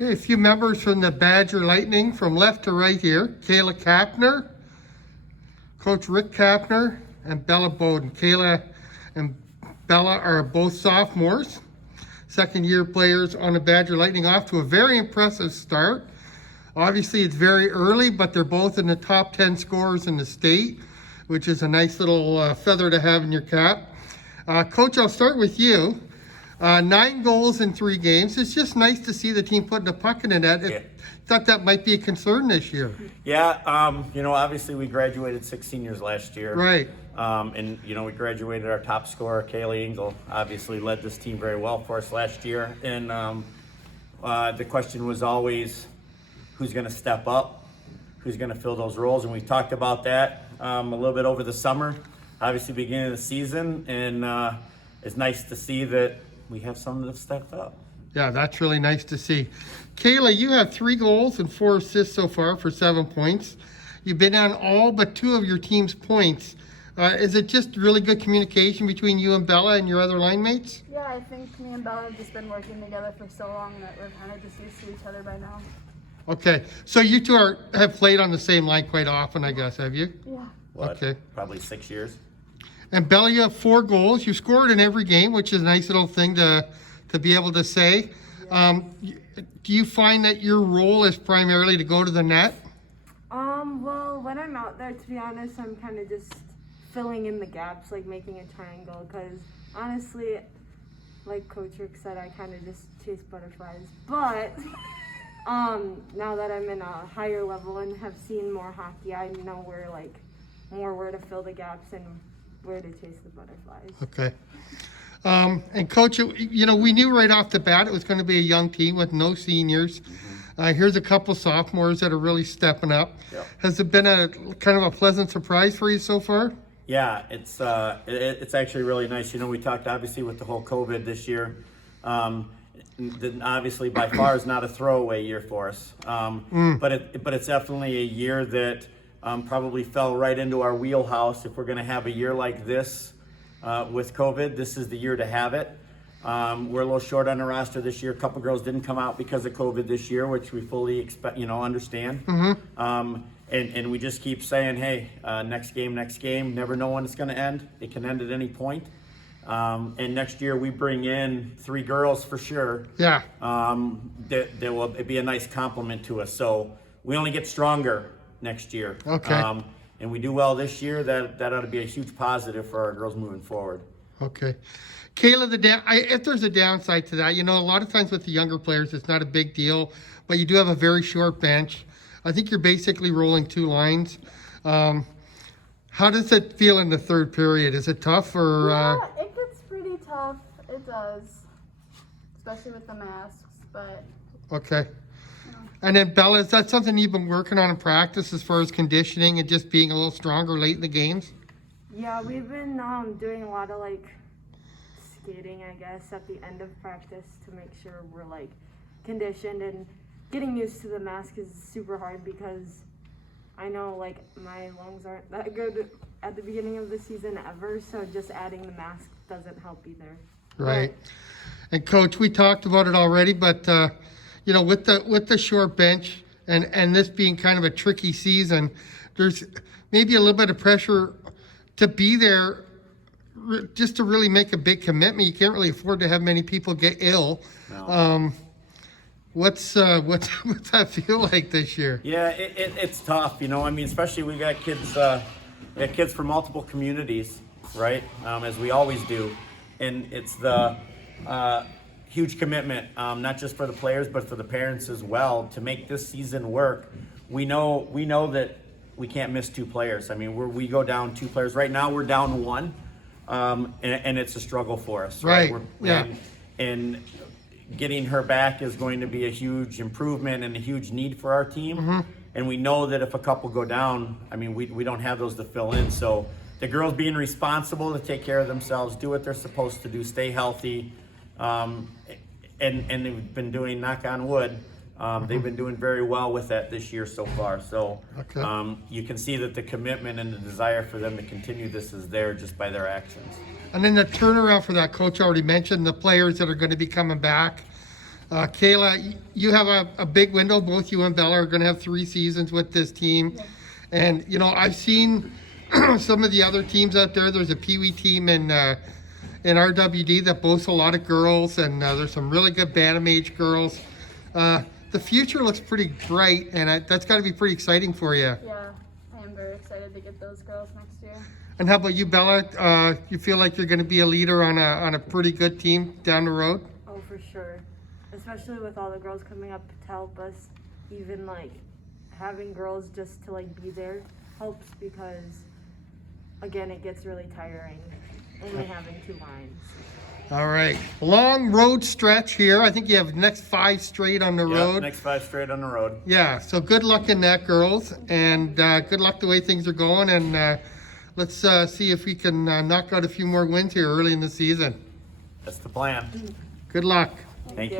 Okay, a few members from the Badger Lightning from left to right here. Kayla Capener, Coach Rick Capener, and Bella Bowden. Kayla and Bella are both sophomores, second-year players on the Badger Lightning, off to a very impressive start. Obviously, it's very early, but they're both in the top 10 scorers in the state, which is a nice little feather to have in your cap. Coach, I'll start with you. 9 goals in 3 games. It's just nice to see the team putting the puck in the net. Yeah. Thought that might be a concern this year. Yeah, obviously we graduated 6 seniors last year. Right. And we graduated our top scorer, Kayla Engel, obviously led this team very well for us last year. And the question was always, who's going to step up? Who's going to fill those roles? And we talked about that a little bit over the summer, obviously beginning of the season. And it's nice to see that we have some that have stepped up. Yeah, that's really nice to see. Kayla, you have 3 goals and 4 assists so far for 7 points. You've been on all but 2 of your team's points. Is it just really good communication between you and Bella and your other line mates? Yeah, I think me and Bella have just been working together for so long that we're kind of just used to each other by now. Okay, so you two have played on the same line quite often, I guess, have you? Yeah. Okay. Probably 6 years. And Bella, you have 4 goals. You scored in every game, which is a nice little thing to be able to say. Do you find that your role is primarily to go to the net? Well, when I'm out there, to be honest, I'm kind of just filling in the gaps, like making a triangle, because honestly, like Coach Rick said, I kind of just chase butterflies. But now that I'm in a higher level and have seen more hockey, I know where to fill the gaps and where to chase the butterflies. Okay. And Coach, we knew right off the bat it was going to be a young team with no seniors. Here's a couple sophomores that are really stepping up. Yep. Has it been a kind of a pleasant surprise for you so far? Yeah, it's actually really nice. We talked obviously with the whole COVID this year. Obviously, by far is not a throwaway year for us. But it's definitely a year that probably fell right into our wheelhouse. If we're going to have a year like this with COVID, this is the year to have it. We're a little short on the roster this year. A couple girls didn't come out because of COVID this year, which we fully understand. And we just keep saying, hey, next game. Never know when it's going to end. It can end at any point. And next year we bring in 3 girls for sure. Yeah. That will be a nice compliment to us. So we only get stronger next year. Okay. And we do well this year. That ought to be a huge positive for our girls moving forward. Okay. Kayla, if there's a downside to that, a lot of times with the younger players, it's not a big deal, but you do have a very short bench. I think you're basically rolling 2 lines. How does it feel in the third period? Is it tough or? Yeah, it gets pretty tough. It does, especially with the masks. But okay. And then Bella, is that something you've been working on in practice as far as conditioning and just being a little stronger late in the games? Yeah, we've been doing a lot of skating, I guess, at the end of practice to make sure we're conditioned, and getting used to the mask is super hard because I know my lungs aren't that good at the beginning of the season ever, so just adding the mask doesn't help either. Right. And Coach, we talked about it already, but with the short bench and this being kind of a tricky season, there's maybe a little bit of pressure to be there just to really make a big commitment. You can't really afford to have many people get ill. No. What's that feel like this year? Yeah, it's tough. Especially we got kids from multiple communities, right? As we always do, and it's the huge commitment, not just for the players but for the parents as well, to make this season work. We know that we can't miss 2 players. We go down 2 players right now. We're down 1, and it's a struggle for us. Right. And getting her back is going to be a huge improvement and a huge need for our team. And we know that if a couple go down, we don't have those to fill in. So the girls being responsible to take care of themselves, do what they're supposed to do, stay healthy, and they've been doing, knock on wood, they've been doing very well with that this year so far. So you can see that the commitment and the desire for them to continue this is there just by their actions. And then the turnaround for that, Coach already mentioned the players that are going to be coming back. Kayla, you have a big window. Both you and Bella are going to have 3 seasons with this team. And, you know, I've seen some of the other teams out there. There's a Pee Wee team in RWD that boasts a lot of girls, and there's some really good Bantam age girls. The future looks pretty bright, and that's got to be pretty exciting for you. Yeah, I am very excited to get those girls next year. And how about you, Bella? You feel like you're going to be a leader on a pretty good team down the road? Oh, for sure. Especially with all the girls coming up to help us. Even like having girls just to like be there helps because, again, it gets really tiring only having 2 lines. All right. Long road stretch here. I think you have next 5 straight on the Yeah, road. next 5 straight on the road. Yeah, so good luck in that, girls. And good luck the way things are going. And let's see if we can knock out a few more wins here early in the season. That's the plan. Good luck. Thank you.